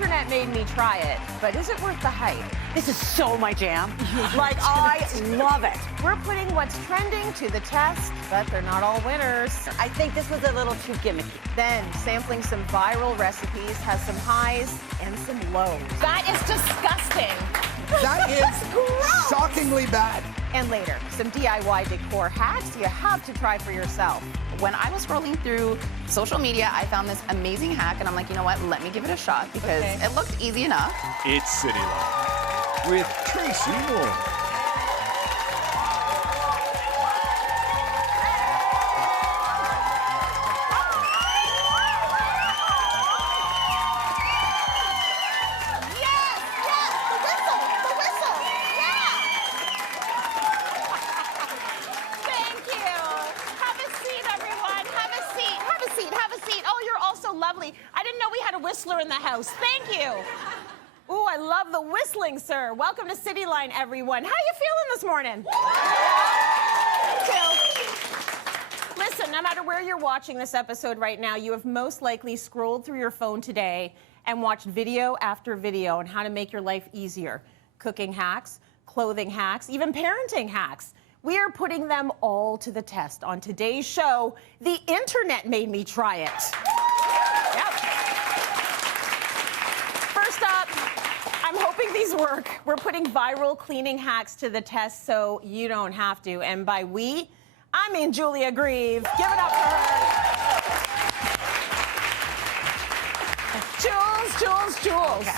internet made me try it, but is it worth the hype? This is so my jam. Like, I love it. We're putting what's trending to the test, but they're not all winners. I think this was a little too gimmicky. Then, sampling some viral recipes has some highs and some lows. That is disgusting. That is shockingly bad. And later, some DIY decor hacks you have to try for yourself. When I was scrolling through social media, I found this amazing hack, and I'm like, you know what? Let me give it a shot because it looked easy enough. It's Cityline with Tracy Moore. Lovely. I didn't know we had a whistler in the house. Thank you. Ooh, I love the whistling, sir. Welcome to Cityline, everyone. How you feeling this morning? Listen, no matter where you're watching this episode right now, you have most likely scrolled through your phone today and watched video after video on how to make your life easier. Cooking hacks, clothing hacks, even parenting hacks. We are putting them all to the test on today's show. The internet made me try it. Yep. First up, I'm hoping these work. We're putting viral cleaning hacks to the test so you don't have to. And by we, I mean Julia Grieve. Give it up for her. Jules. Okay.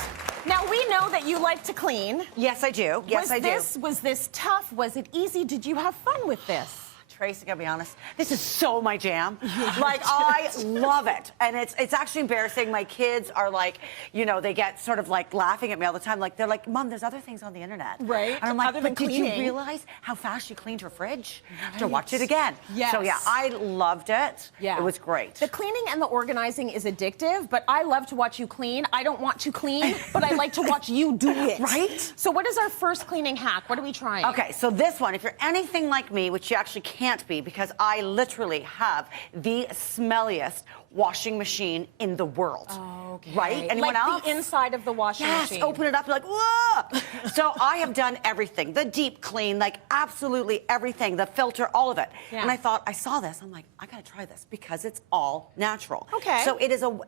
Now, we know that you like to clean. Yes, I do. Yes, I do. Was this tough? Was it easy? Did you have fun with this? Tracy, gotta be honest, this is so my jam. Like, I love it. And it's actually embarrassing. My kids are like, you know, they get sort of like laughing at me all the time. Like, they're like, Mom, there's other things on the internet. Right. And I'm like, other than but cleaning. did you realize how fast she cleaned her fridge? Right. To watch it again. Yes. So yeah, I loved it. Yeah. It was great. The cleaning and the organizing is addictive, but I love to watch you clean. I don't want to clean, but I like to watch you do it. Right? So what is our first cleaning hack? What are we trying? Okay, so this one, if you're anything like me, which you actually can't be because I literally have the smelliest washing machine in the world. Okay. Right? Anyone like else? The inside of the washing machine. Yes, open it up, you're like, whoa! So I have done everything, the deep clean, like absolutely everything, the filter, all of it. Yeah. And I thought, I saw this, I'm like, I gotta try this because it's all natural. Okay. So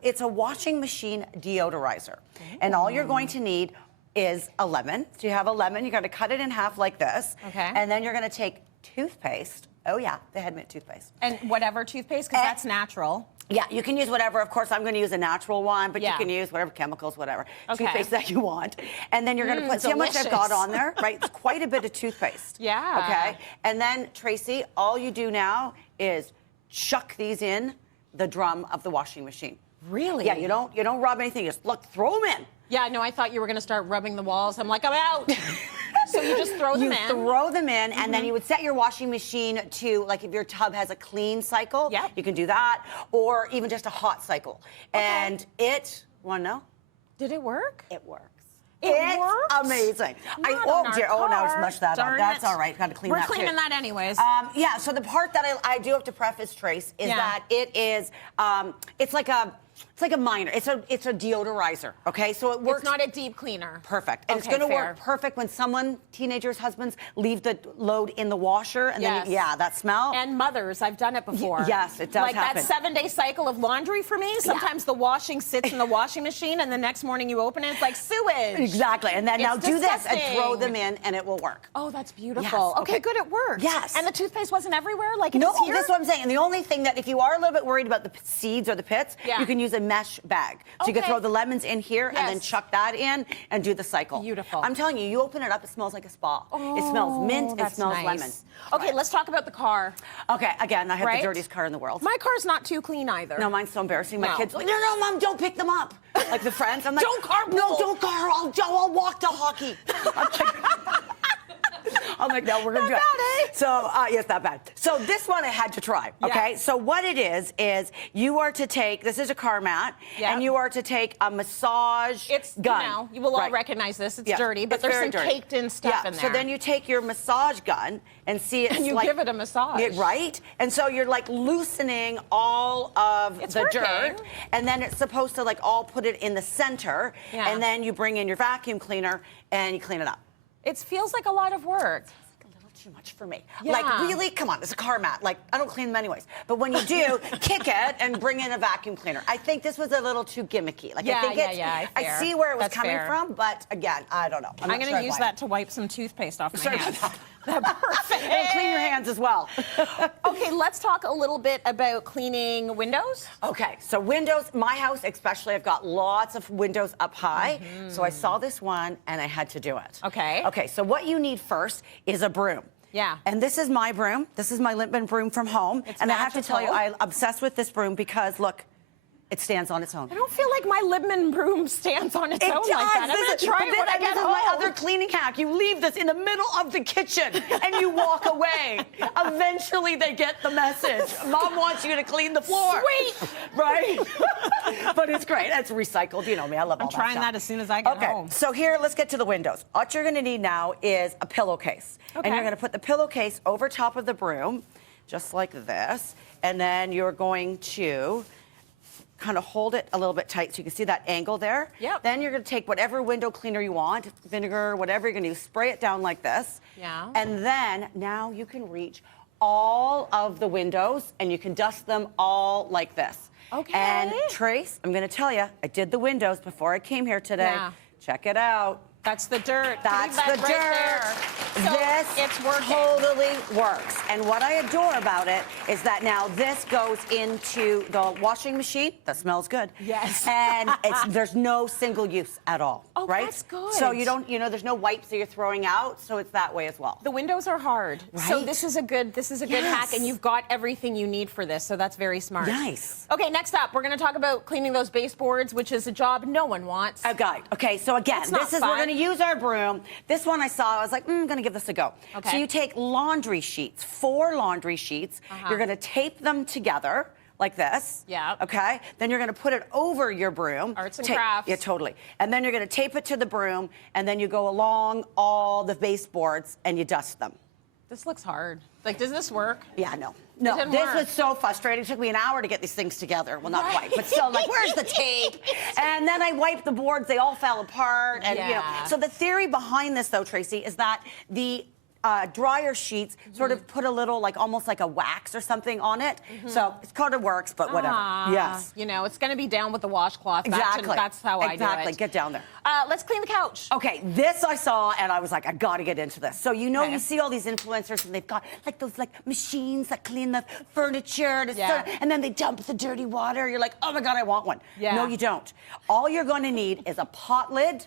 it's a washing machine deodorizer. Ooh. And all you're going to need is a lemon. So you have a lemon, you gotta cut it in half like this. Okay. And then you're gonna take toothpaste. Oh yeah, the Head Mint toothpaste. And whatever toothpaste, because that's natural. Yeah, you can use whatever. Of course, I'm going to use a natural one, but Yeah. you can use whatever chemicals, whatever Okay. toothpaste that you want. And then you're going to put, see how much I've got on there, right? It's quite a bit of toothpaste. Yeah. Okay. And then, Tracy, all you do now is chuck these in the drum of the washing machine. Really? Yeah, you don't rub anything. You just throw them in. Yeah, no, I thought you were going to start rubbing the walls. I'm like, I'm out. So you just throw them in. You throw them in, and then you would set your washing machine to, like, if your tub has a clean cycle, Yep. you can do that, or even just a hot cycle. Okay. And it, want to know? Did it work? It works. It works? Amazing. Not on our Oh, now car. smush that Darn up. That's it. all right. Got to clean We're that cleaning too. that anyways. Yeah. So the part that I do have to preface, Trace, is that it is. It's like a minor. It's a deodorizer. Okay, so it works. It's not a deep cleaner. Perfect. And it's Okay, going to fair. work perfect when teenagers, husbands, leave the load in the washer. And Yes. then, that smell. And mothers, I've done it before. Yes, it does like happen. That 7-day cycle of laundry for me. Sometimes the washing sits in the washing machine, and the next morning you open it, it's like sewage. Exactly. And then now It's do this and disgusting. throw them in, and it will work. Oh, that's beautiful. Yes, Okay, okay. good, it worked. Yes. And the toothpaste wasn't everywhere? Like it No, is here? that's what I'm saying. And the only thing that if you are a little bit worried about the seeds or the pits, Yeah. you can use a mesh bag. So you can Okay. throw the lemons in here and then Yes. chuck that in and do the cycle. Beautiful. I'm telling you, you open it up, it smells like a spa. It smells mint, it that's smells nice. lemon. Okay, let's talk about the car. Okay, again, I have Right? the dirtiest car in the world. My car's not too clean either. No, mine's so embarrassing. My No. kids are like, no, Mom, don't pick them up. Like the friends. I'm like, Don't carpool. No, don't car. I'll walk to hockey. I'm like, no, we're gonna do Not it. bad, eh? So, yes, not bad. So this one I had to try, okay? Yeah. So what it is you are to take, this is a car mat, Yeah. and you are to take a massage It's, gun. you know, you will all Right. recognize this. It's Yeah, dirty, but it's there's very some dirty. caked in stuff in there. So then you take your massage gun and see it's And you like, give it a massage. Yeah, right? And so you're like loosening all of It's the working. dirt, and then it's supposed to like all put it in the center, Yeah. and then you bring in your vacuum cleaner and you clean it up. It feels like a lot of work. A little too much for me. Yeah. Like, really? Come on, it's a car mat. Like, I don't clean them anyways. But when you do, kick it and bring in a vacuum cleaner. I think this was a little too gimmicky. Like, Yeah, I think yeah, I fair. see where it was That's coming fair. from, but again, I don't know. I'm I'm going to use that to wipe some toothpaste off my Sorry hands. about Perfect. And clean your hands as well. Okay, let's talk a little bit about cleaning windows. Okay, so windows, my house especially, I've got lots of windows up high. So I saw this one and I had to do it. Okay. Okay, so what you need first is a broom. Yeah. And this is my broom. This is my Limpman broom from home. It's and I have to tell you, magical. I'm obsessed with this broom because, look, it stands on its own. I don't feel like my Libman broom stands on its It own does. like that. I'm going to try it when I get This is home. my other cleaning hack. You leave this in the middle of the kitchen and you walk away. Eventually, they get the message. Mom wants you to clean the floor. Sweet. Right? But it's great. It's recycled. You know me. I love all I'm trying stuff. that as soon as I get Okay, home. so here, let's get to the windows. What you're going to need now is a pillowcase. Okay. And you're going to put the pillowcase over top of the broom, just like this. And then you're going to kind of hold it a little bit tight so you can see that angle there. Yep. Then you're going to take whatever window cleaner you want, vinegar, whatever you're going to use, spray it down like this. Yeah. And then now you can reach all of the windows and you can dust them all like this. Okay. And Trace, I'm going to tell you, I did the windows before I came here today. Yeah. Check it out. That's the dirt. That's Leave that the right dirt. there. So This it's working. totally works. And what I adore about it is that now this goes into the washing machine. That smells good. Yes. And there's no single use at all. Oh, right? that's good. So you don't, there's no wipes that you're throwing out. So it's that way as well. The windows are hard. So Right? this is a good hack, and you've got everything you need for this. So that's very smart. Nice. Okay, next up, we're going to talk about cleaning those baseboards, which is a job no one wants. A guide. Okay, so again, It's not this is, fun. we're going to use our broom. This one I saw, I was like, I'm going to give this a go. Okay. So you take laundry sheets, 4 laundry sheets. You're going to tape them together like this. Yeah. Okay. Then you're going to put it over your broom. Arts and crafts. Yeah, totally. And then you're going to tape it to the broom, and then you go along all the baseboards and you dust them. This looks hard. Like, does this work? Yeah, no, didn't this work. was so frustrating. It took me an hour to get these things together. Well, not quite, but still, I'm like, where's the tape? And then I wiped the boards. They all fell apart. And, Yeah. So the theory behind this, though, Tracy, is that the dryer sheets sort of put a little, like, almost like a wax or something on it. So it kind of works, but whatever. Yes. You know, it's going to be down with the washcloth. Exactly. That's how I do it. Exactly. Get down there. Let's clean the couch. Okay, this I saw and I was like, I gotta get into this. So Okay. you see all these influencers and they've got like those like machines that clean the furniture Yeah. and then they dump the dirty water. You're like, oh my God, I want one. Yeah. No, you don't. All you're gonna need is a pot lid,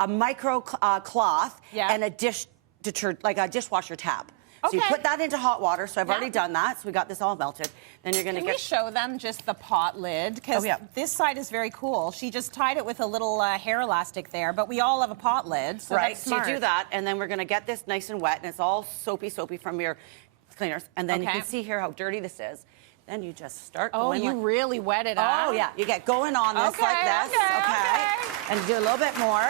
a micro cloth, Yeah. and a a dishwasher tab. So you Okay. put that into hot water. So I've Yeah. already done that. So we got this all melted. Then you're gonna Can we get. show them just the pot lid? Because Oh, yeah. this side is very cool. She just tied it with a little hair elastic there, but we all have a pot lid, so Right, that's so you smart. do that, and then we're gonna get this nice and wet, and it's all soapy from your cleaners. And then you Okay. can see here how dirty this is. Then you just start Oh, going you like, really wet it up? oh yeah, you get going on this Okay, like this, okay. and do a little bit more.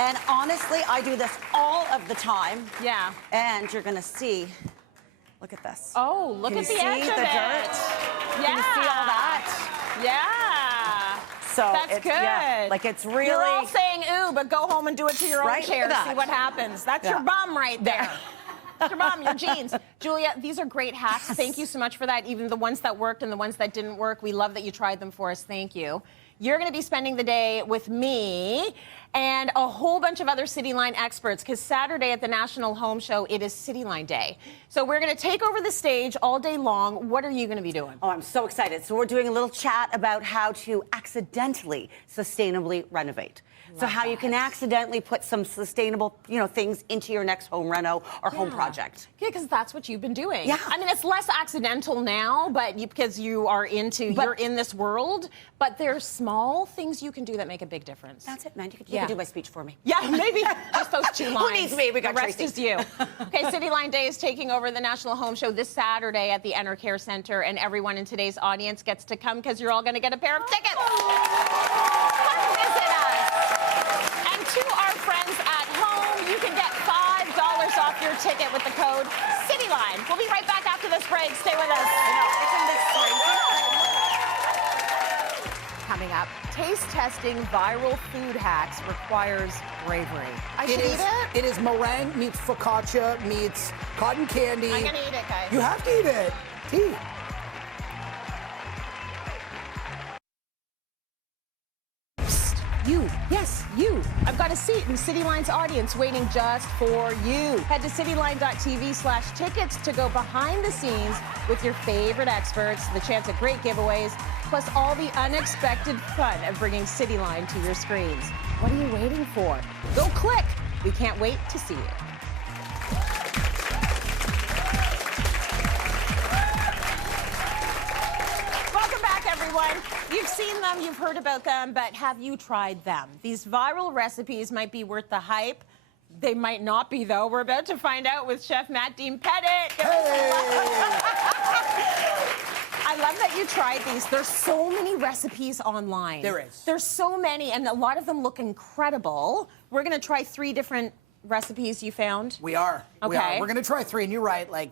And honestly, I do this all of the time. Yeah. And you're gonna see, look at this. Oh, look Can at you the edge see of the it. dirt? Yeah. Can you see all that? Yeah. So That's it's, good. yeah, like it's really. You're all saying ooh, but go home and do it to your own Right? Look chair. at that. See what happens. That's Yeah. your bum right there. That's your bum, your jeans. Julia, these are great hacks. Thank you so much for that. Even the ones that worked and the ones that didn't work, we love that you tried them for us. Thank you. You're going to be spending the day with me and a whole bunch of other Cityline experts because Saturday at the National Home Show, it is Cityline Day. So we're going to take over the stage all day long. What are you going to be doing? Oh, I'm so excited. So we're doing a little chat about how to accidentally, sustainably renovate. So how you can accidentally put some sustainable, things into your next home reno or home project. Yeah, because that's what you've been doing. Yeah. I mean, it's less accidental now, but because you are you're in this world. But there's small things you can do that make a big difference. That's it, man. You can do my speech for me. Yeah, maybe just those 2 lines. Who needs me? We got the rest Tracy. is you. Okay, Cityline Day is taking over the National Home Show this Saturday at the Enter Care Center, and everyone in today's audience gets to come because you're all going to get a pair of tickets. Come visit us. And to our friends at home, you can get $5 off your ticket with the code Cityline. We'll be right back after this break. Stay with us. Isn't this crazy? Coming up, taste testing viral food hacks requires bravery. I should eat it? It is meringue meets focaccia meets cotton candy. I'm gonna eat it, guys. You have to eat it. Tea. You, yes, you. I've got a seat in Cityline's audience waiting just for you. Head to cityline.tv/tickets to go behind the scenes with your favorite experts, the chance at great giveaways, plus all the unexpected fun of bringing Cityline to your screens. What are you waiting for? Go click. We can't wait to see you. Welcome back, everyone. You've seen them, you've heard about them, but have you tried them? These viral recipes might be worth the hype. They might not be, though. We're about to find out with Chef Matt Dean Pettit. I love that you tried these. There's so many recipes online. There is. There's so many, and a lot of them look incredible. We're going to try 3 different recipes you found. We are. We Okay. are. We're going to try 3, and you're right. Like,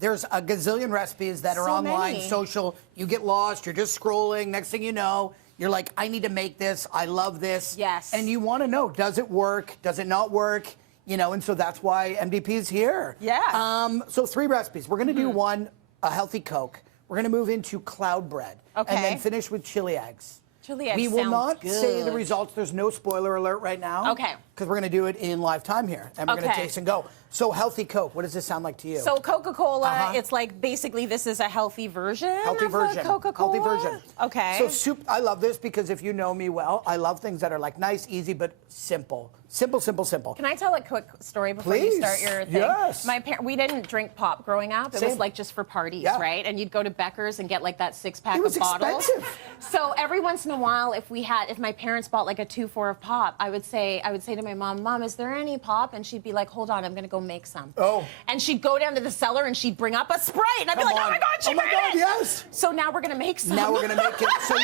there's a gazillion recipes that are So online, many. social. You get lost. You're just scrolling. Next thing you know, you're like, I need to make this. I love this. Yes. And you want to know, does it work? Does it not work? And so that's why MDP's here. Yeah. So 3 recipes. We're going to do one, a healthy Coke. We're going to move into cloud bread. Okay. And then finish with chili eggs. Chili eggs We will sounds not say the good. results. There's no spoiler alert right now. Okay. Because we're going to do it in live time here. And we're going to Okay. taste and go. So healthy Coke, what does this sound like to you? So Coca-Cola, it's like basically this is a healthy version Healthy of version. a Coca-Cola? Healthy version. Okay. So soup, I love this because if you know me well, I love things that are like nice, easy, but simple. Simple, simple, simple. Can I tell a quick story before you Please. start your thing? Yes. We didn't drink pop growing up. It was Same. like just for parties, Yeah. right? And you'd go to Becker's and get like that 6-pack It was of bottles. expensive. So every once in a while, if my parents bought like a 2-4 of pop, I would say to my mom, is there any pop? And she'd be like, hold on, I'm gonna go make some. Oh. And she'd go down to the cellar and she'd bring up a Sprite. And I'd be like, oh my God, she made it! Yes. So now we're gonna make some. Now we're gonna make it. So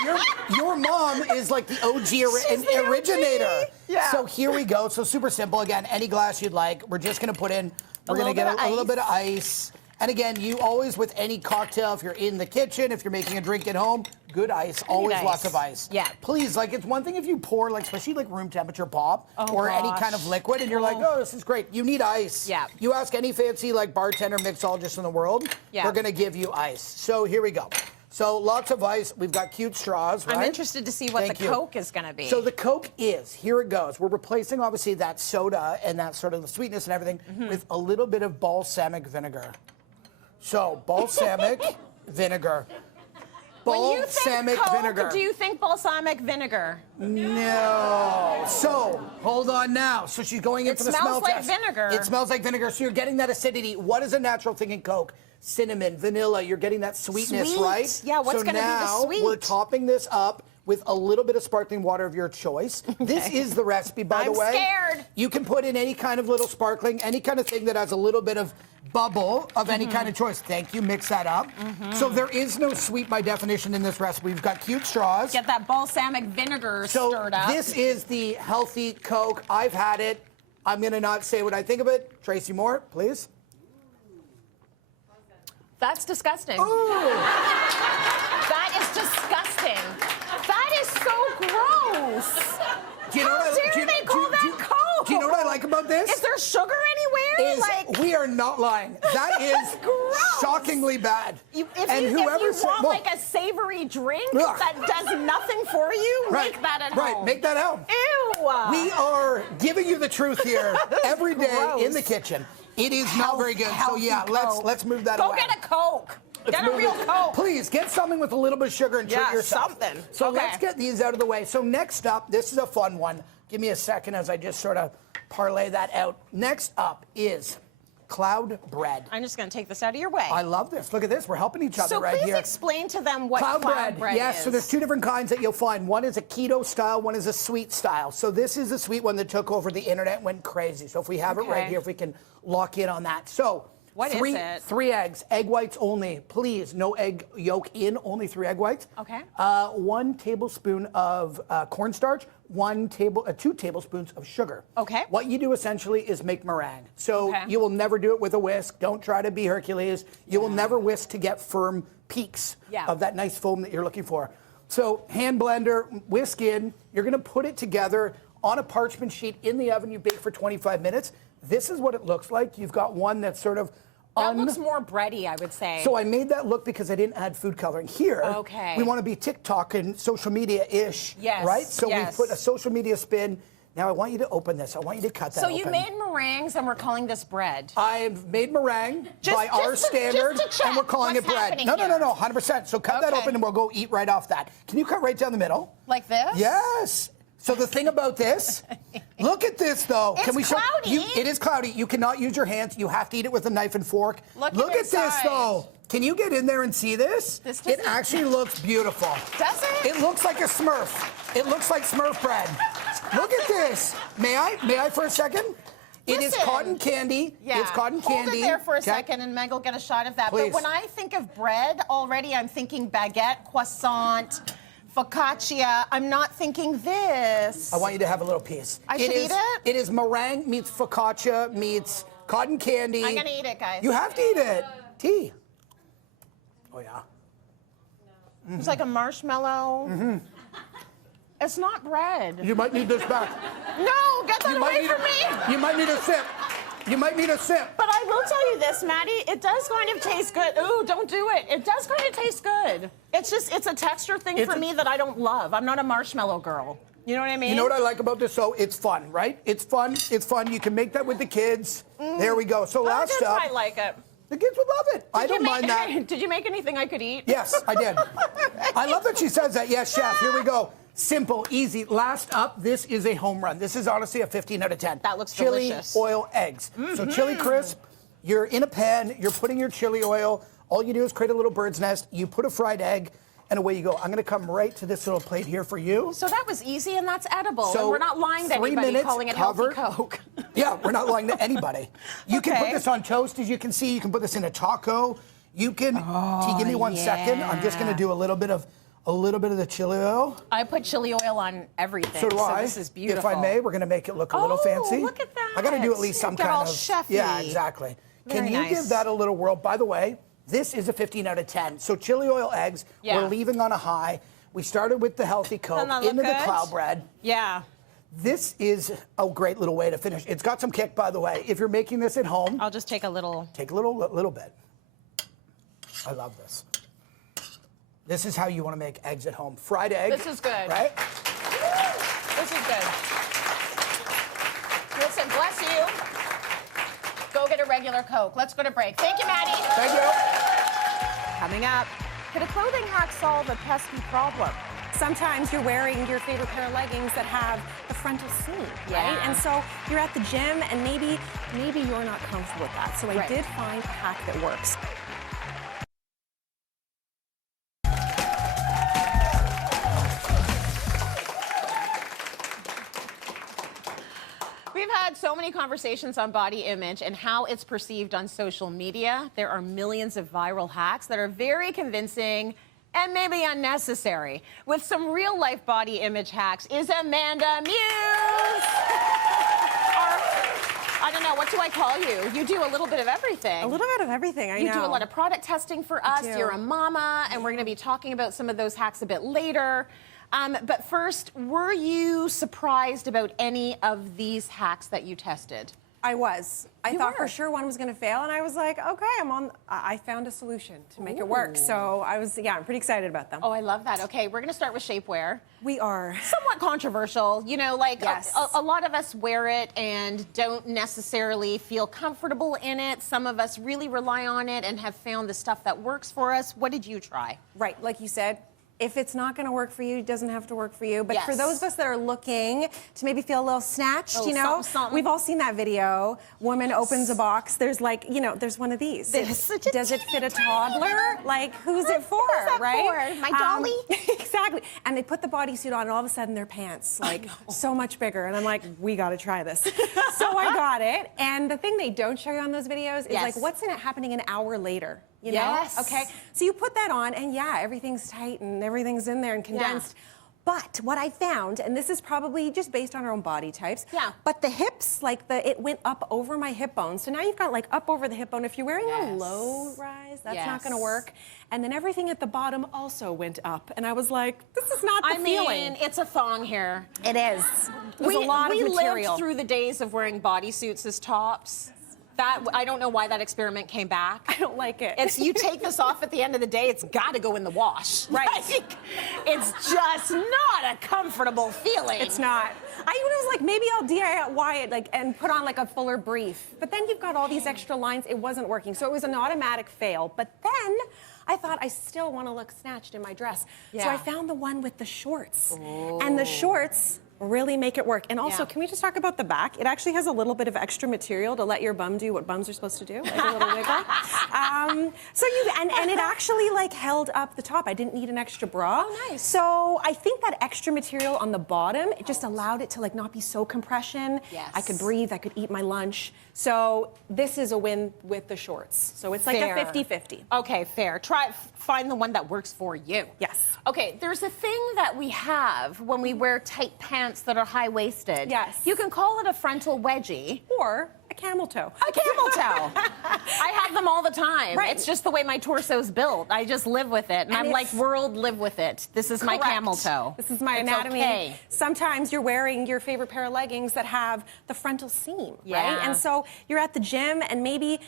your mom is like the OG She's the OG. originator. Yeah. So here we go. So super simple. Again, any glass you'd like. We're just gonna put in. We're gonna get a little bit of ice. And again, you always with any cocktail, if you're in the kitchen, if you're making a drink at home, good ice. Always ice. lots of ice. Yeah. Please, like it's one thing if you pour like especially like room temperature pop or any gosh. kind of liquid, and you're like, oh, this is great. You need ice. Yeah. You ask any fancy like bartender mixologist in the world, Yeah. they're gonna give you ice. So here we go. So lots of ice. We've got cute straws, right? I'm interested to see what Thank the you. Coke is gonna be. So the Coke is, here it goes. We're replacing obviously that soda and that sort of the sweetness and everything with a little bit of balsamic vinegar. So balsamic vinegar. when you think Balsamic Coke, vinegar. do you think balsamic vinegar? No. So, hold on now. So she's going into the smells smell like test. vinegar. It smells like vinegar. So you're getting that acidity. What is a natural thing in Coke? Cinnamon, vanilla. You're getting that sweetness, Sweet. right? Yeah, what's so gonna be the now sweet? we're topping this up with a little bit of sparkling water of your choice. This is the recipe, by the I'm way. scared. You can put in any kind of little sparkling, any kind of thing that has a little bit of bubble of any kind of choice. Thank you. Mix that up. So there is no sweet by definition in this recipe. We've got cute straws. Get that balsamic vinegar stirred up. This is the healthy Coke. I've had it. I'm going to not say what I think of it. Tracy Moore, please. That's disgusting. Ooh. That is disgusting. That is so gross. Do you know How what dare do you- they call do- that do- Coke? Do you know what I like about this? Is there sugar anywhere? We are not lying. That is gross. shockingly bad. If you want like a savory drink Ugh. that does nothing for you, make that at home. Right, make that at home. Ew. We are giving you the truth here every day gross. in the kitchen. It is not very good. So yeah, Coke. let's move that Go away. get a Coke. Let's Get a move real it. Coke. Please get something with a little bit of sugar and treat Yeah, yourself. something. So Okay. let's get these out of the way. So next up, this is a fun one. Give me a second as I just sort of parlay that out. Next up is cloud bread. I'm just going to take this out of your way. I love this. Look at this. We're helping each other So right please here. explain to them what Cloud bread. Yes, is. so there's 2 different kinds that you'll find. One is a keto style, one is a sweet style. So this is the sweet one that took over the internet and went crazy. So if we have it right here, if we can lock in on that. So what is it? 3 eggs, egg whites only. Please, no egg yolk in, only 3 egg whites. Okay. 1 tablespoon of cornstarch, 2 tablespoons of sugar. Okay. What you do essentially is make meringue. So you will never do it with a whisk. Don't try to be Hercules. You will never whisk to get firm peaks of that nice foam that you're looking for. So hand blender, whisk in. You're going to put it together on a parchment sheet in the oven. You bake for 25 minutes. This is what it looks like. You've got one that's sort of that looks more bready, I would say. So I made that look because I didn't add food coloring. Here, we want to be TikTok and social media-ish, right? So we put a social media spin. Now I want you to open this. I want you to cut that open. So you made meringues and we're calling this bread. I've made meringue by our standard, and we're calling it bread. No, 100%. So cut that open and we'll go eat right off that. Can you cut right down the middle? Like this? Yes. So the thing about this, look at this though. It's cloudy. It is cloudy. You cannot use your hands. You have to eat it with a knife and fork. Look at this though. Can you get in there and see this? It actually looks beautiful. Does it? It looks like a Smurf. It looks like Smurf bread. Look at this. May I for a second? It is cotton candy. Yeah. It's cotton candy. Hold it there for a second and Meg will get a shot of that. Please. But when I think of bread, already I'm thinking baguette, croissant, focaccia. I'm not thinking this. I want you to have a little piece. I should eat it? It is meringue meets focaccia meets cotton candy. I'm going to eat it, guys. You have to eat it. Tea. Oh, yeah. It's like a marshmallow. It's not bread. You might need this back. No, get that away from me. You might need a sip. You might need a sip. But I will tell you this, Maddie, it does kind of taste good. Ooh, don't do it. It does kind of taste good. It's a texture thing for me that I don't love. I'm not a marshmallow girl. You know what I mean? You know what I like about this? So it's fun, right? It's fun. It's fun. You can make that with the kids. There we go. So last up. I like it. The kids would love it. I don't mind that. Did you make anything I could eat? Yes, I did. I love that she says that. Yes, chef. Here we go. Simple, easy. Last up, this is a home run. This is honestly a 15 out of 10. That looks chili, delicious. Oil, eggs. So chili crisp, you're in a pan, you're putting your chili oil. All you do is create a little bird's nest. You put a fried egg, and away you go. I'm going to come right to this little plate here for you. So that was easy, and that's edible. So and we're not lying to 3 anybody minutes calling it covered. healthy Coke. Yeah, we're not lying to anybody. You can put this on toast, as you can see. You can put this in a taco. You can. Give me 1 second. I'm just going to do a little bit of the chili oil. I put chili oil on everything. So do I. This is beautiful. If I may, we're going to make it look a little fancy. Look at that. I got to do at least some Get kind all of. chefy. Yeah, exactly. Very Can you nice. give that a little whirl? By the way, this is a 15 out of 10. So chili oil eggs, we're leaving on a high. We started with the healthy Coke into the cloud bread. Yeah. This is a great little way to finish. It's got some kick, by the way. If you're making this at home, I'll just take a little. take a little bit. I love this. This is how you want to make eggs at home. Fried egg. This is good. Right? This is good. Listen, bless you. Go get a regular Coke. Let's go to break. Thank you, Maddie. Thank you. Coming up, could a clothing hack solve a pesky problem? Sometimes you're wearing your favorite pair of leggings that have the frontal seam, right? Yeah. And so you're at the gym and maybe you're not comfortable with that. So I did find a hack that works. We've had so many conversations on body image and how it's perceived on social media. There are millions of viral hacks that are very convincing and maybe unnecessary. With some real-life body image hacks is Amanda Muse. I don't know, what do I call you? You do a little bit of everything. A little bit of everything, I know. You do a lot of product testing for us. You're a mama, and we're going to be talking about some of those hacks a bit later. But first, were you surprised about any of these hacks that you tested? I was. I thought were? for sure one was going to fail, and I was like, okay, I found a solution to make it work. So I'm pretty excited about them. Oh, I love that. Okay, we're going to start with shapewear. We are. Somewhat controversial. You know, like Yes. a lot of us wear it and don't necessarily feel comfortable in it. Some of us really rely on it and have found the stuff that works for us. What did you try? Right, like you said, If it's not going to work for you, it doesn't have to work for you. But Yes. for those of us that are looking to maybe feel a little snatched, Oh, you know, something. we've all seen that video. Woman opens a box. There's like, you know, there's one of these. Does it fit a toddler? Like, who's it for, that right? for? My dolly? Exactly. And they put the bodysuit on, and all of a sudden their pants like so much bigger. And I'm like, we got to try this. So I got it. And the thing they don't show you on those videos is like, what's happening an hour later? You know? Yes. Okay. So you put that on, and yeah, everything's tight and everything's in there and condensed. But what I found, and this is probably just based on our own body types, but the hips, like it went up over my hip bone. So now you've got like up over the hip bone. If you're wearing a low rise, that's not going to work. And then everything at the bottom also went up. And I was like, this is not the feeling. It's a thong here. It is. There's a lot of material. We lived through the days of wearing bodysuits as tops. I don't know why that experiment came back. I don't like it. It's you take this off at the end of the day, it's got to go in the wash. Right. Like, it's just not a comfortable feeling. It's not. I was like, maybe I'll DIY it and put on like a fuller brief. But then you've got all these extra lines. It wasn't working. So it was an automatic fail. But then I thought I still want to look snatched in my dress. So I found the one with the shorts. And the shorts really make it work. And also, can we just talk about the back? It actually has a little bit of extra material to let your bum do what bums are supposed to do, like a little wiggle. And it actually like held up the top. I didn't need an extra bra. Oh, nice. So I think that extra material on the bottom, it just allowed it to like not be so compression. Yes. I could breathe, I could eat my lunch. So this is a win with the shorts. So it's like a 50-50. Okay, fair. Find the one that works for you. Yes. Okay, there's a thing that we have when we wear tight pants that are high-waisted. Yes. You can call it a frontal wedgie. Or a camel toe. A camel toe. I have them all the time. Right. It's just the way my torso's built. I just live with it. And I'm like, world, live with it. This is my camel toe. This is my It's anatomy. okay. Sometimes you're wearing your favorite pair of leggings that have the frontal seam, right? And so you're at the gym and maybe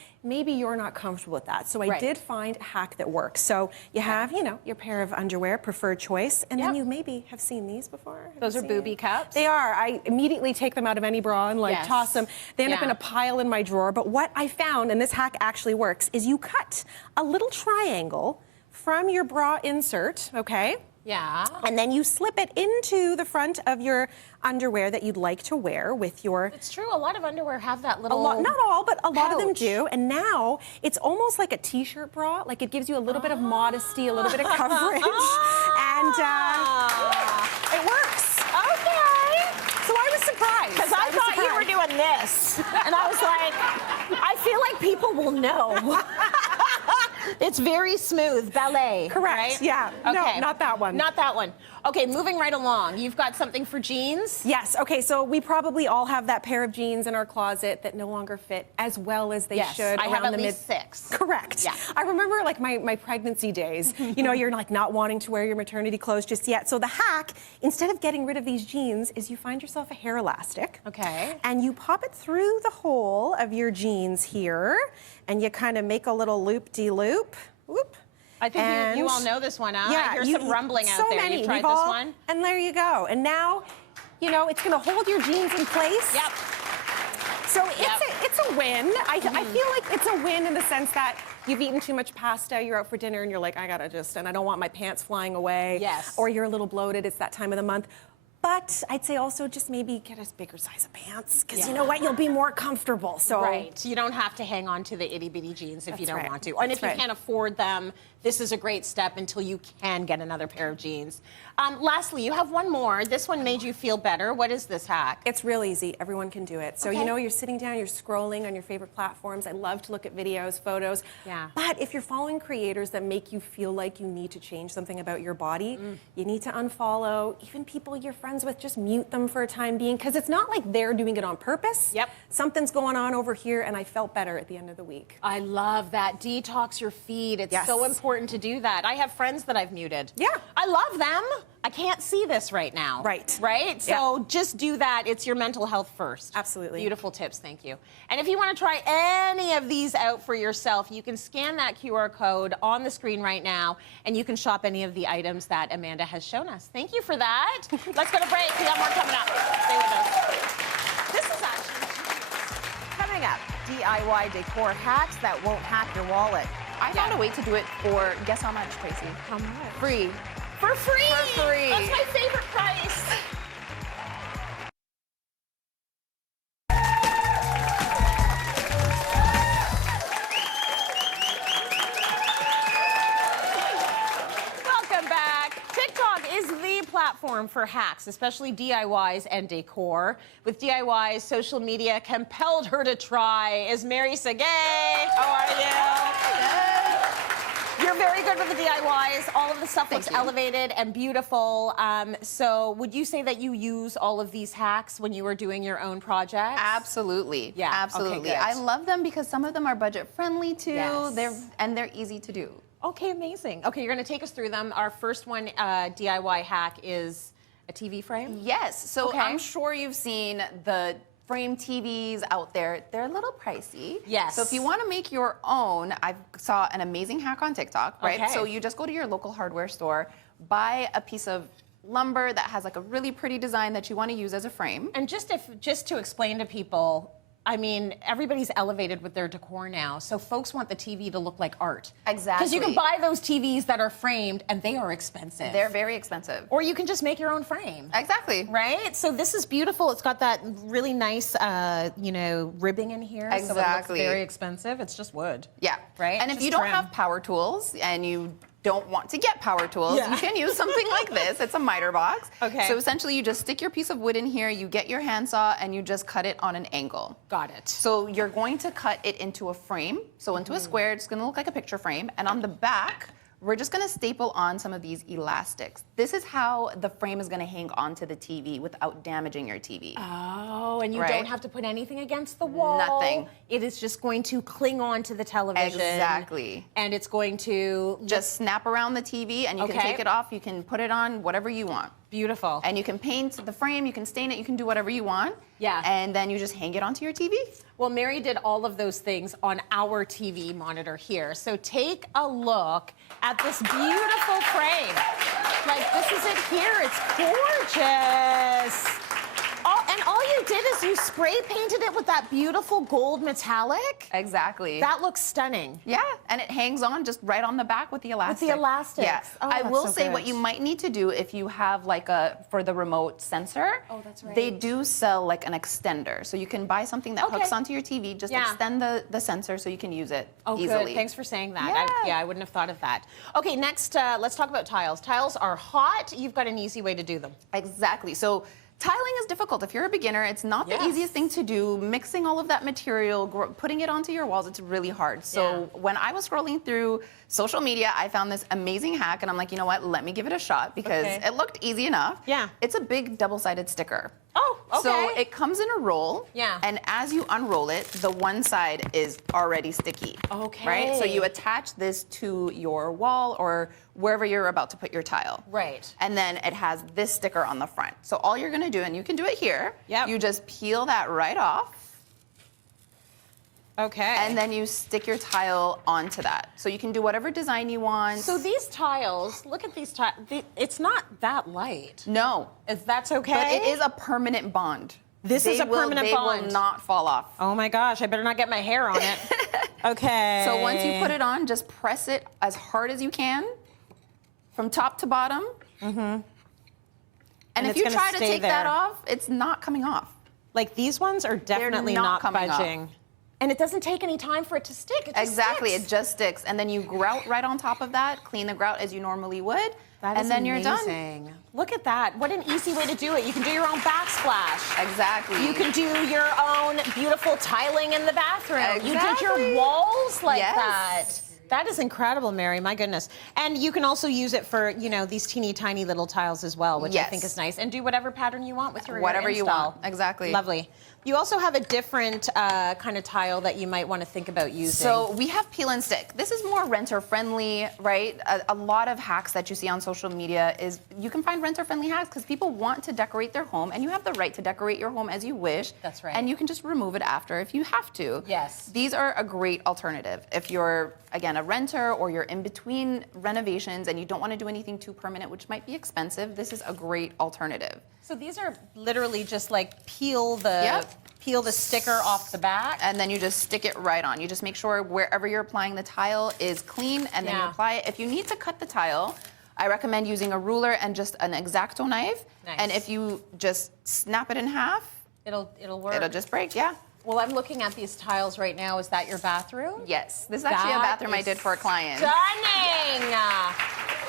you're not comfortable with that. So I did find a hack that works. So you have, you know, your pair of underwear, preferred choice, and then you maybe have seen these before. Those are booby cups? They are. I immediately take them out of any bra and like toss them. They end up in a pile in my drawer. But what I found, and this hack actually works, is you cut a little triangle from your bra insert, okay? Yeah. And then you slip it into the front of your underwear that you'd like to wear with your... It's true, a lot of underwear have that little... not all, but a lot of them pouch. do. And now it's almost like a t-shirt bra. Like it gives you a little bit of modesty, a little bit of coverage. And it works. Okay. So I was surprised. Because I thought you were doing this. And I was like, I feel like people will know. It's very smooth, ballet. Correct, right? yeah. Okay. No, not that one. Not that one. Okay, moving right along. You've got something for jeans? Yes, okay, so we probably all have that pair of jeans in our closet that no longer fit as well as they should. I have at least 6. Correct. Yeah. I remember like my pregnancy days, you know, you're like not wanting to wear your maternity clothes just yet. So the hack, instead of getting rid of these jeans, is you find yourself a hair elastic. Okay. And you pop it through the hole of your jeans here, and you kind of make a little loop-de-loop. Whoop. I think you all know this one, huh? Yeah, I hear some rumbling out there. Many. You've tried We've this all, one? And there you go. And now, you know, it's going to hold your jeans in place. Yep. So it's a win. I feel like it's a win in the sense that you've eaten too much pasta, you're out for dinner, and you're like, and I don't want my pants flying away. Yes. Or you're a little bloated, it's that time of the month. But I'd say also just maybe get a bigger size of pants, because you know what, you'll be more comfortable. So right, you don't have to hang on to the itty bitty jeans if you don't want to. And if you right. can't afford them, this is a great step until you can get another pair of jeans. Lastly, you have one more. This one made you feel better. What is this hack? It's real easy. Everyone can do it. So you know, you're sitting down, you're scrolling on your favorite platforms. I love to look at videos, photos. Yeah. But if you're following creators that make you feel like you need to change something about your body, you need to unfollow. Even people you're friends with, just mute them for a time being, because it's not like they're doing it on purpose. Yep. Something's going on over here, and I felt better at the end of the week. I love that. Detox your feed. It's so important to do that. I have friends that I've muted. Yeah. I love them. I can't see this right now. Right. Right? So just do that. It's your mental health first. Absolutely. Beautiful tips. Thank you. And if you want to try any of these out for yourself, you can scan that QR code on the screen right now, and you can shop any of the items that Amanda has shown us. Thank you for that. Let's go to break. We got more coming up. Stay with us. This is actually coming up. DIY decor hacks that won't hack your wallet. I found a way to do it for, guess how much, Tracy? How much? Free. For free. For free. That's my favorite price. Welcome back. TikTok is the platform for hacks, especially DIYs and decor. With DIYs, social media compelled her to try. Is Mary Seay? How are you? You're very good with the DIYs. All of the stuff looks elevated and beautiful. So would you say that you use all of these hacks when you are doing your own projects? Absolutely. Yeah. Absolutely. Okay, good. I love them because some of them are budget friendly too. Yes. They're easy to do. Okay, amazing. Okay, you're going to take us through them. Our first one, DIY hack, is a TV frame. Yes. So Okay. I'm sure you've seen the frame TVs out there. They're a little pricey. Yes. So if you want to make your own, I saw an amazing hack on TikTok, right? Okay. So you just go to your local hardware store, buy a piece of lumber that has like a really pretty design that you want to use as a frame. And just to explain to people, I mean, everybody's elevated with their decor now, so folks want the TV to look like art. Exactly. Because you can buy those TVs that are framed, and they are expensive. They're very expensive. Or you can just make your own frame. Exactly. Right? So this is beautiful. It's got that really nice, ribbing in here. So it Exactly. looks very expensive. It's just wood. Yeah. Right? And if Just you don't trim. have power tools and you don't want to get power tools, Yeah. you can use something like this. It's a miter box. Okay. So essentially you just stick your piece of wood in here, you get your handsaw, and you just cut it on an angle. Got it. So you're going to cut it into a frame, so into a square. It's going to look like a picture frame. And on the back, we're just going to staple on some of these elastics. This is how the frame is going to hang onto the TV without damaging your TV. Oh, and you Right. don't have to put anything against the wall. Nothing. It is just going to cling on to the television. Exactly. And it's going to Just snap around the TV, and you can Okay. take it off. You can put it on, whatever you want. beautiful. And you can paint the frame, you can stain it, you can do whatever you want. Yeah. And then you just hang it onto your TV. Well, Mary did all of those things on our TV monitor here. So take a look at this beautiful frame. Like, this is it here. It's gorgeous. And all you did is you spray painted it with that beautiful gold metallic. Exactly. That looks stunning. Yeah, and it hangs on just right on the back with the elastic. elastics. Yeah. Oh, I that's will so say good. what you might need to do if you have like for the remote sensor. Oh, that's right. They do sell like an extender. So you can buy something that hooks Okay. onto your TV, just Yeah. extend the sensor so you can use it Oh, easily. good. Thanks for saying that. Yeah. I wouldn't have thought of that. Okay, next, let's talk about tiles. Tiles are hot. You've got an easy way to do them. Exactly. So tiling is difficult. If you're a beginner, it's not the Yes. easiest thing to do. Mixing all of that material, putting it onto your walls, it's really hard. So when I was scrolling through social media, I found this amazing hack, and I'm like, you know what? Let me give it a shot because Okay. it looked easy enough. Yeah. It's a big double-sided sticker. Oh, okay. So it comes in a roll. Yeah. And as you unroll it, the one side is already sticky. Okay. Right? So you attach this to your wall or wherever you're about to put your tile. Right. And then it has this sticker on the front. So all you're gonna do, and you can do it here, Yep. you just peel that right off, Okay. and then you stick your tile onto that. So you can do whatever design you want. So these tiles, look at these tiles. It's not that light. No, If that's okay. but it is a permanent bond. This is a permanent They bond. will not fall off. Oh my gosh, I better not get my hair on it. Okay. So once you put it on, just press it as hard as you can, from top to bottom. Mm-hmm. And if it's you gonna try to stay take that there. off, it's not coming off. Like these ones are definitely not not coming off. budging. And it doesn't take any time for it to stick. It just Exactly, sticks. it just sticks. And then you grout right on top of that, clean the grout as you normally would, That and is then you're done. amazing. Look at that. What an easy way to do it. You can do your own backsplash. Exactly. You can do your own beautiful tiling in the bathroom. You did Exactly. your walls like Yes. that. That is incredible, Mary. My goodness. And you can also use it for, these teeny tiny little tiles as well, which I Yes. think is nice. And do whatever pattern you want with your Whatever you install. want. Exactly. Lovely. You also have a different kind of tile that you might want to think about using. So we have peel and stick. This is more renter friendly, right? A lot of hacks that you see on social media is you can find renter friendly hacks because people want to decorate their home, and you have the right to decorate your home as you wish. That's right. And you can just remove it after if you have to. Yes. These are a great alternative. If you're, again, a renter or you're in between renovations and you don't want to do anything too permanent, which might be expensive, this is a great alternative. So these are literally just like peel the sticker off the back. And then you just stick it right on. You just make sure wherever you're applying the tile is clean, and then you Yeah. apply it. If you need to cut the tile, I recommend using a ruler and just an X-Acto knife. Nice. And if you just snap it in half, It'll work. it'll just break, yeah. Well, I'm looking at these tiles right now. Is that your bathroom? Yes, this is actually a That bathroom I is did for a client. Stunning!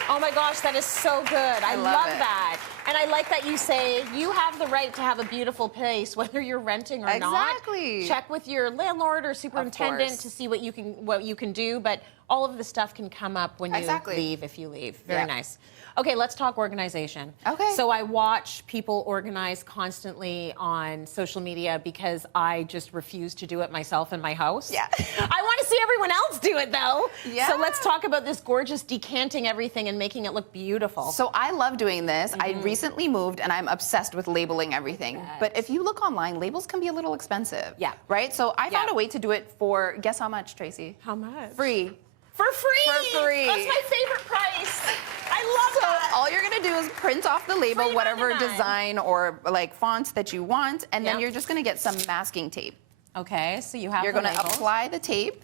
Oh my gosh, that is so good. I love it. that. And I like that you say you have the right to have a beautiful place, whether you're renting or not. Exactly. Check with your landlord or superintendent course. to see what you can do. But all of the stuff can come up when you leave, if you leave. Very Yeah. nice. Okay, let's talk organization. Okay. So I watch people organize constantly on social media because I just refuse to do it myself in my house. Yeah. I want to see everyone else do it though. Yeah. So let's talk about this gorgeous decanting everything and making it look beautiful. So I love doing this. I recently moved and I'm obsessed with labeling everything. But if you look online, labels can be a little expensive. Yeah. Right? So I found a way to do it for, guess how much, Tracy? How much? Free. For free. For free. That's my favorite price. I love that. All you're gonna do is print off the label, Free whatever 99. design or like font that you want, and then Yep. you're just gonna get some masking tape. Okay, so you have You're the gonna labels. apply the tape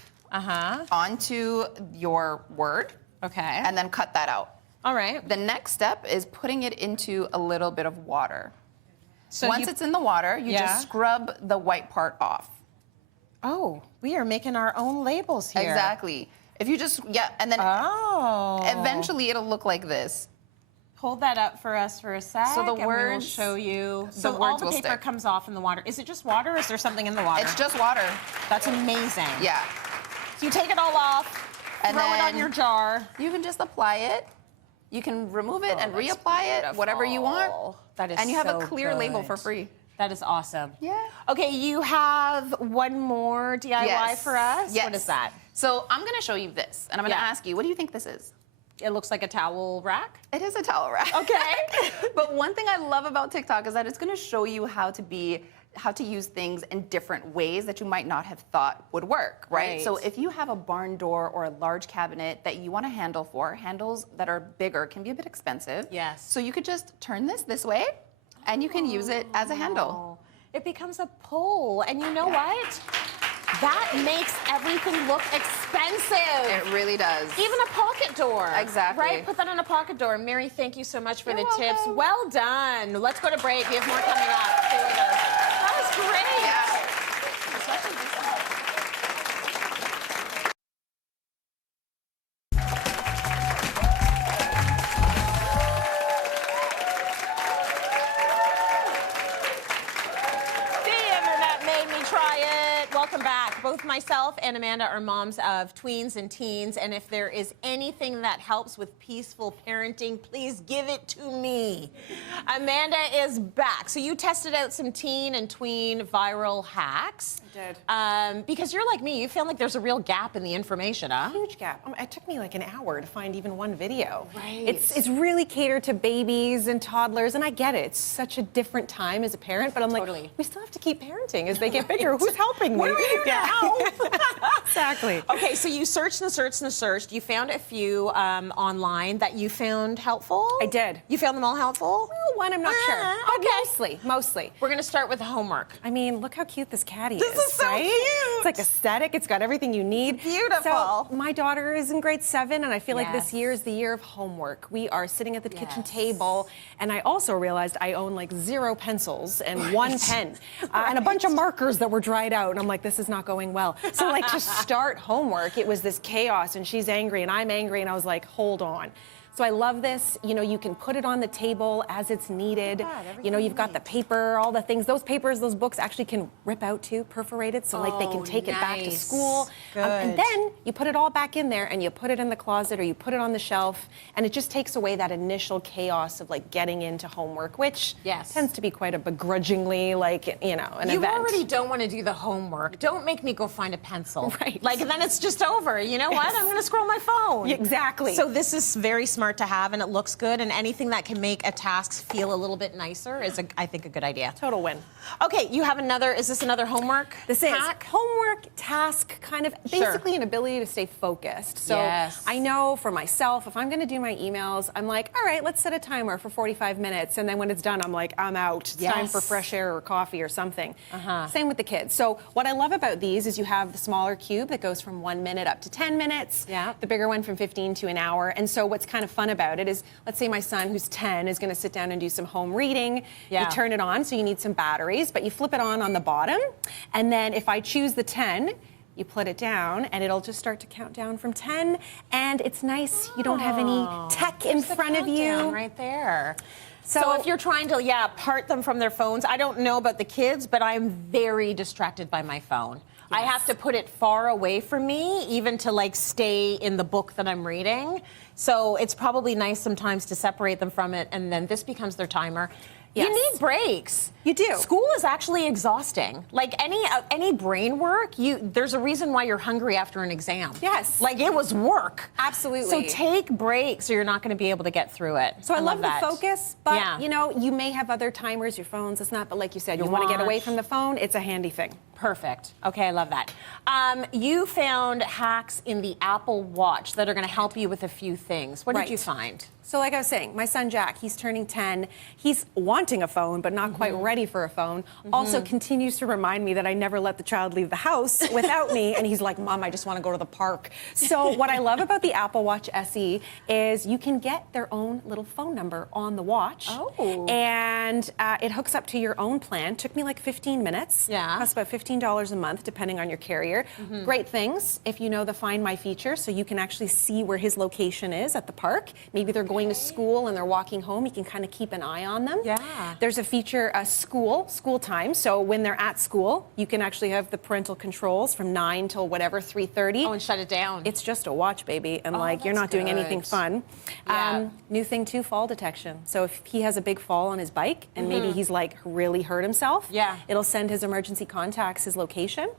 onto your word, Okay. and then cut that out. All right. The next step is putting it into a little bit of water. So Once it's in the water, you Yeah. just scrub the white part off. Oh, we are making our own labels here. Exactly. If you just, and then Oh. eventually it'll look like this. Hold that up for us for a sec. So the and we will words- show you. the So all words the will paper stick. comes off in the water. Is it just water, or is there something in the water? It's just water. That's amazing. Yeah. So you take it all off, And throw it on then- your jar. You can just apply it. You can remove it and reapply it, whatever you want. That is And you have so a clear label good. for free. That is awesome. Yeah. Okay, you have one more DIY for us? Yes. What is that? So I'm gonna show you this, and I'm gonna Yeah. ask you, what do you think this is? It looks like a towel rack. It is a towel rack. Okay. But one thing I love about TikTok is that it's gonna show you how to use things in different ways that you might not have thought would work, right? Right. So if you have a barn door or a large cabinet that you want a handle for, handles that are bigger can be a bit expensive. Yes. So you could just turn this way, and you can use it as a handle. It becomes a pull, and you know what? That makes everything look expensive. It really does. Even a pocket door. Exactly. Right? Put that on a pocket door. Mary, thank you so much for You're the tips. welcome. Well done. Let's go to break. We have more coming up. Stay with us. That was great. Yeah. Especially this one. The internet made me try it. Welcome back. Both myself and Amanda are moms of tweens and teens, and if there is anything that helps with peaceful parenting, please give it to me. Amanda is back. So you tested out some teen and tween viral hacks. I did. Because you're like me, you feel like there's a real gap in the information, huh? Huge gap. It took me like an hour to find even one video. Right. It's really catered to babies and toddlers, and I get it. It's such a different time as a parent, but I'm Totally. like, we still have to keep parenting as they get bigger. Who's helping me? We're here to help. Exactly. Okay, so you searched and searched and searched. You found a few online that you found helpful? I did. You found them all helpful? Well, one, I'm not sure. But Okay. mostly. We're going to start with the homework. I mean, look how cute this caddy This is so right? cute. It's like aesthetic. It's got everything you need. Beautiful. So my daughter is in grade 7, and I feel like Yes. this year is the year of homework. We are sitting at the kitchen Yes. table, and I also realized I own like 0 pencils and 1 pen and a bunch of markers that were dried out. And I'm like, this is not going well. So like to start homework, it was this chaos, and she's angry and I'm angry, and I was like, hold on. So I love this. You know, you can put it on the table as it's needed. You know, you've got the paper, all the things. Those papers, those books actually can rip out too, perforated, so like they can take it back to nice. school. And Good. then you put it all back in there and you put it in the closet or you put it on the shelf, and it just takes away that initial chaos of like getting into homework, which Yes. tends to be quite a begrudgingly like, you know, an You event. already don't want to do the homework. Don't make me go find a pencil. Right. Like, then it's just over. You know what? I'm going to scroll my phone. Yeah, exactly. So this is very smart to have, and it looks good, and anything that can make a task feel a little bit nicer is, I think, a good idea. Total win. Okay, you have another, is this another homework This is hack? homework, task, kind of basically an ability to stay focused. So Yes. I know for myself, if I'm going to do my emails, I'm like, all right, let's set a timer for 45 minutes. And then when it's done, I'm like, I'm out. It's time for Yes. fresh air or coffee or something. Same with the kids. So what I love about these is you have the smaller cube that goes from 1 minute up to 10 minutes. Yeah. The bigger one from 15 to an hour. And so what's kind of of fun about it is, let's say my son, who's 10, is going to sit down and do some home reading. Yeah. You turn it on, so you need some batteries, but you flip it on the bottom. And then if I choose the 10, you put it down, and it'll just start to count down from 10. And it's nice. You don't have any tech in front of you. Right there. So if you're trying to, part them from their phones, I don't know about the kids, but I'm very distracted by my phone. I have to put it far away from me, even to like stay in the book that I'm reading. So it's probably nice sometimes to separate them from it, and then this becomes their timer. Yes. You need breaks. You do. School is actually exhausting. Like any brain work, there's a reason why you're hungry after an exam. Yes. Like it was work. Absolutely. So take breaks or you're not going to be able to get through it. So I love the that. focus, but you know, you may have other timers, your phones, it's not, but like you said, you want to get away from the phone, it's a handy thing. Perfect. Okay, I love that. You found hacks in the Apple Watch that are going to help you with a few things. What did you find? So like I was saying, my son Jack, he's turning 10. He's wanting a phone, but not quite ready for a phone. Also continues to remind me that I never let the child leave the house without me. And he's like, Mom, I just want to go to the park. So what I love about the Apple Watch SE is you can get their own little phone number on the watch. Oh. And it hooks up to your own plan. Took me like 15 minutes. Yeah. Costs about $15 a month, depending on your carrier. Great things if you know the Find My feature, so you can actually see where his location is at the park. Maybe they're going to school and they're walking home. You can kind of keep an eye on them. Yeah. There's a feature, school time. So when they're at school, you can actually have the parental controls from 9 till whatever, 3:30. Oh, and shut it down. It's just a watch, baby, and like you're not doing anything fun. Yeah. New thing too, fall detection. So if he has a big fall on his bike and maybe he's like really hurt himself, it'll send his emergency contacts his location,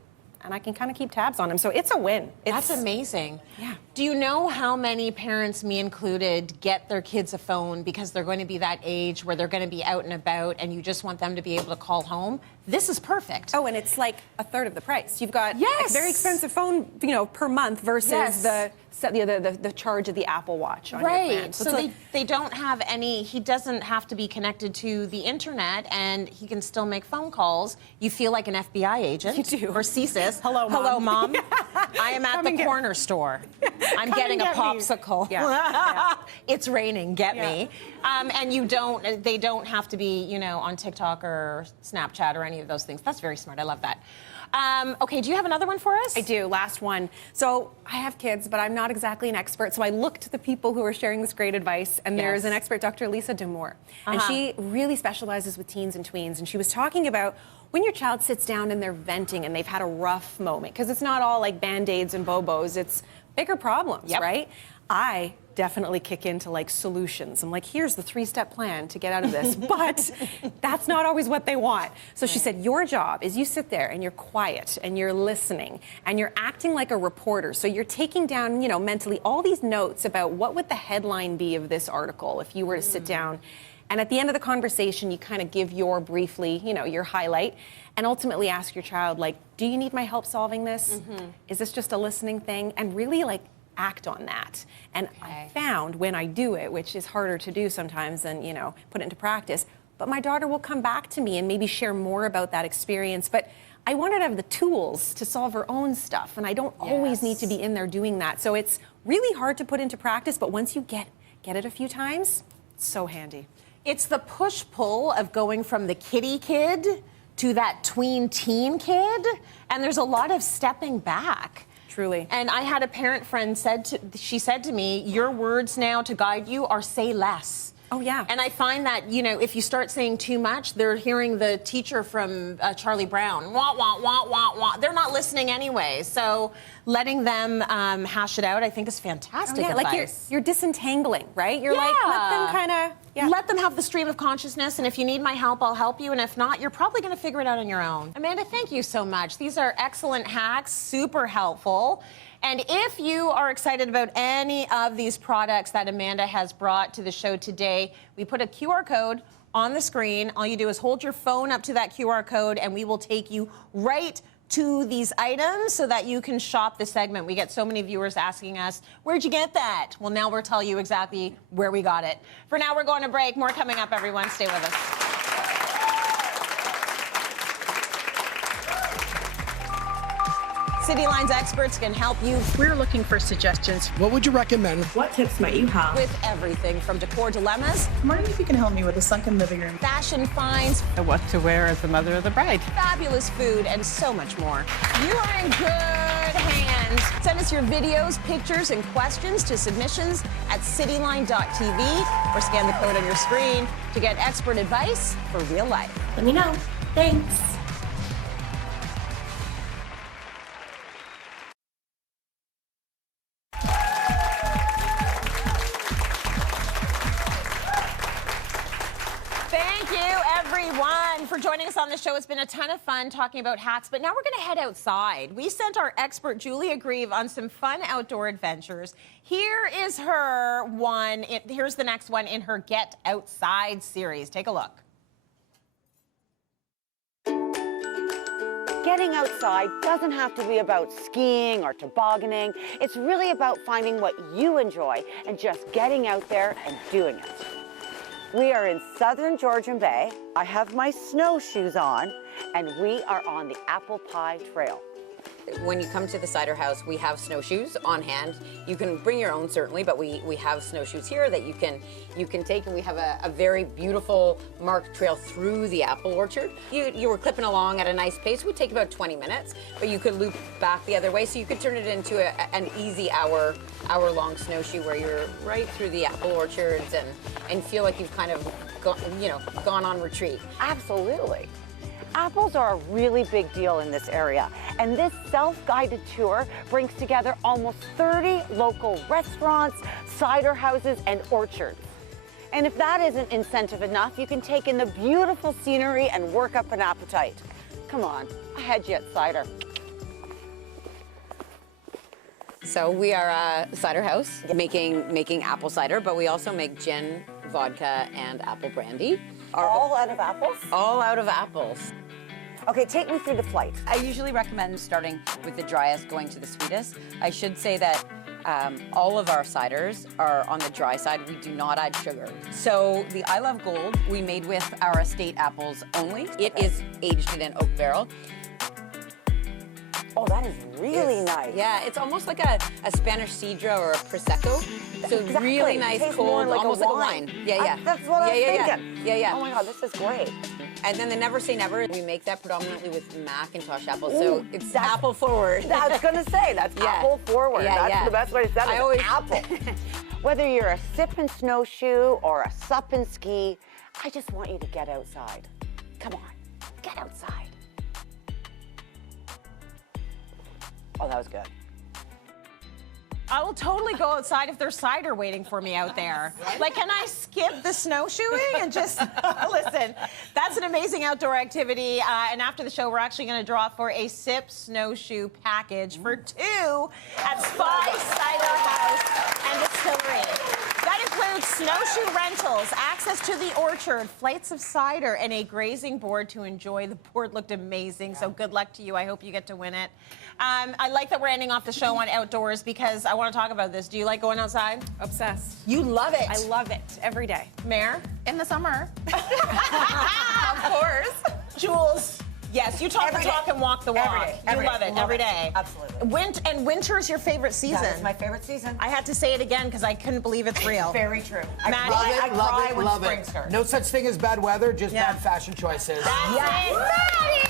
and I can kind of keep tabs on him. So it's a win. That's amazing. Yeah. Do you know how many parents, me included, get their kids a phone because they're going to be that age where they're going to be out and about and you just want them to be able to call home? This is perfect. Oh, and it's like a third of the price. You've got a very expensive phone, you know, per month versus the charge of the Apple Watch on your plan. So they don't have any, he doesn't have to be connected to the internet and he can still make phone calls. You feel like an FBI agent. You do. Or CSIS. Hello, Mom. Hello, Mom. I am at the corner store. I'm getting a popsicle. It's raining, get me. And they don't have to be, you know, on TikTok or Snapchat or any of those things. That's very smart. I love that. Okay, do you have another one for us? I do, last one. So I have kids, but I'm not exactly an expert, so I looked to the people who are sharing this great advice, and there's an expert, Dr. Lisa Moore, and she really specializes with teens and tweens, and she was talking about when your child sits down and they're venting and they've had a rough moment, because it's not all like Band-Aids and Bobos, it's bigger problems, right? I definitely kick into like solutions. I'm like, here's the 3-step plan to get out of this. But that's not always what they want. So she said, your job is you sit there and you're quiet and you're listening and you're acting like a reporter. So you're taking down, you know, mentally all these notes about what would the headline be of this article if you were to sit down. And at the end of the conversation, you kind of give your briefly, you know, your highlight, and ultimately ask your child, like, do you need my help solving this? Is this just a listening thing? And really, like, act on that. And I found when I do it, which is harder to do sometimes than, you know, put it into practice, but my daughter will come back to me and maybe share more about that experience. But I want her to have the tools to solve her own stuff, and I don't always need to be in there doing that. So it's really hard to put into practice, but once you get it a few times, it's so handy. It's the push-pull of going from the kiddie kid to that tween teen kid, and there's a lot of stepping back. Truly. And I had a parent friend she said to me, your words now to guide you are say less. Oh, yeah. And I find that, you know, if you start saying too much, they're hearing the teacher from Charlie Brown, wah, wah, wah, wah, wah. They're not listening anyway. So letting them hash it out, I think, is fantastic advice. Like you're disentangling, right? You're like, let them kind of, let them have the stream of consciousness, and if you need my help, I'll help you, and if not, you're probably going to figure it out on your own. Amanda, thank you so much. These are excellent hacks, super helpful. And if you are excited about any of these products that Amanda has brought to the show today, we put a QR code on the screen. All you do is hold your phone up to that QR code, and we will take you right to these items so that you can shop the segment. We get so many viewers asking us, where'd you get that? Well, now we'll tell you exactly where we got it. For now, we're going to break. More coming up, everyone. Stay with us. Cityline's experts can help you. We're looking for suggestions. What would you recommend? What tips might you have? With everything from decor dilemmas, I'm wondering if you can help me with a sunken living room. fashion finds, What to wear as the mother of the bride. fabulous food, and so much more. You are in good hands. Send us your videos, pictures, and questions to submissions at cityline.tv or scan the code on your screen to get expert advice for real life. Let me know. Thanks. Thank you, everyone, for joining us on the show. It's been a ton of fun talking about hats, but now we're going to head outside. We sent our expert, Julia Grieve, on some fun outdoor adventures. Here is her one. Here's the next one in her Get Outside series. Take a look. Getting outside doesn't have to be about skiing or tobogganing. It's really about finding what you enjoy and just getting out there and doing it. We are in southern Georgian Bay. I have my snowshoes on, and we are on the Apple Pie Trail. When you come to the cider house, we have snowshoes on hand. You can bring your own, certainly, but we have snowshoes here that you can take, and we have a very beautiful marked trail through the apple orchard. You were clipping along at a nice pace. It would take about 20 minutes, but you could loop back the other way, so you could turn it into an easy hour-long snowshoe where you're right through the apple orchards and feel like you've kind of gone on retreat. Absolutely. Apples are a really big deal in this area, and this self-guided tour brings together almost 30 local restaurants, cider houses, and orchards. And if that isn't incentive enough, you can take in the beautiful scenery and work up an appetite. Come on, I had you at cider. So we are a cider house making apple cider, but we also make gin, vodka, and apple brandy. All out of apples? All out of apples. Okay, take me through the flight. I usually recommend starting with the driest, going to the sweetest. I should say that all of our ciders are on the dry side. We do not add sugar. So the I Love Gold we made with our estate apples only. It is aged in an oak barrel. Oh, that is really nice. Yeah, it's almost like a Spanish Cidra or a Prosecco. So Exactly. really nice, Tastes cold, more like almost a like a wine. Yeah. That's what I was thinking. Yeah. Oh my God, this is great. And then the Never Say Never, we make that predominantly with Macintosh apples, so Ooh, it's that's- apple forward. I was gonna say, that's Yeah. apple forward. Yeah, That's yeah. the best way to say it. I is always- apple. Whether you're a sip and snowshoe or a sup and ski, I just want you to get outside. Come on, get outside. Oh, that was good. I will totally go outside if there's cider waiting for me out there. Like, can I skip the snowshoeing and just listen? That's an amazing outdoor activity. And after the show, we're actually going to draw for a sip snowshoe package for 2 at Spy Cider House and Distillery. That includes snowshoe rentals, access to the orchard, flights of cider, and a grazing board to enjoy. The board looked amazing, so good luck to you. I hope you get to win it. I like that we're ending off the show on outdoors because I want to talk about this. Do you like going outside? Obsessed. You love it. I love it every day. Mayor? In the summer. Of course. Jules? Yes, you talk Every the day. talk and walk the walk. Every day. Every You love day. it Love every it. day. Absolutely. And winter is your favorite season. That is my favorite season. I had to say it again because I couldn't believe it's real. Very true. Maddie? I cry when love spring it. starts. No such thing as bad weather, just Yeah. bad fashion choices. That's it. Maddie!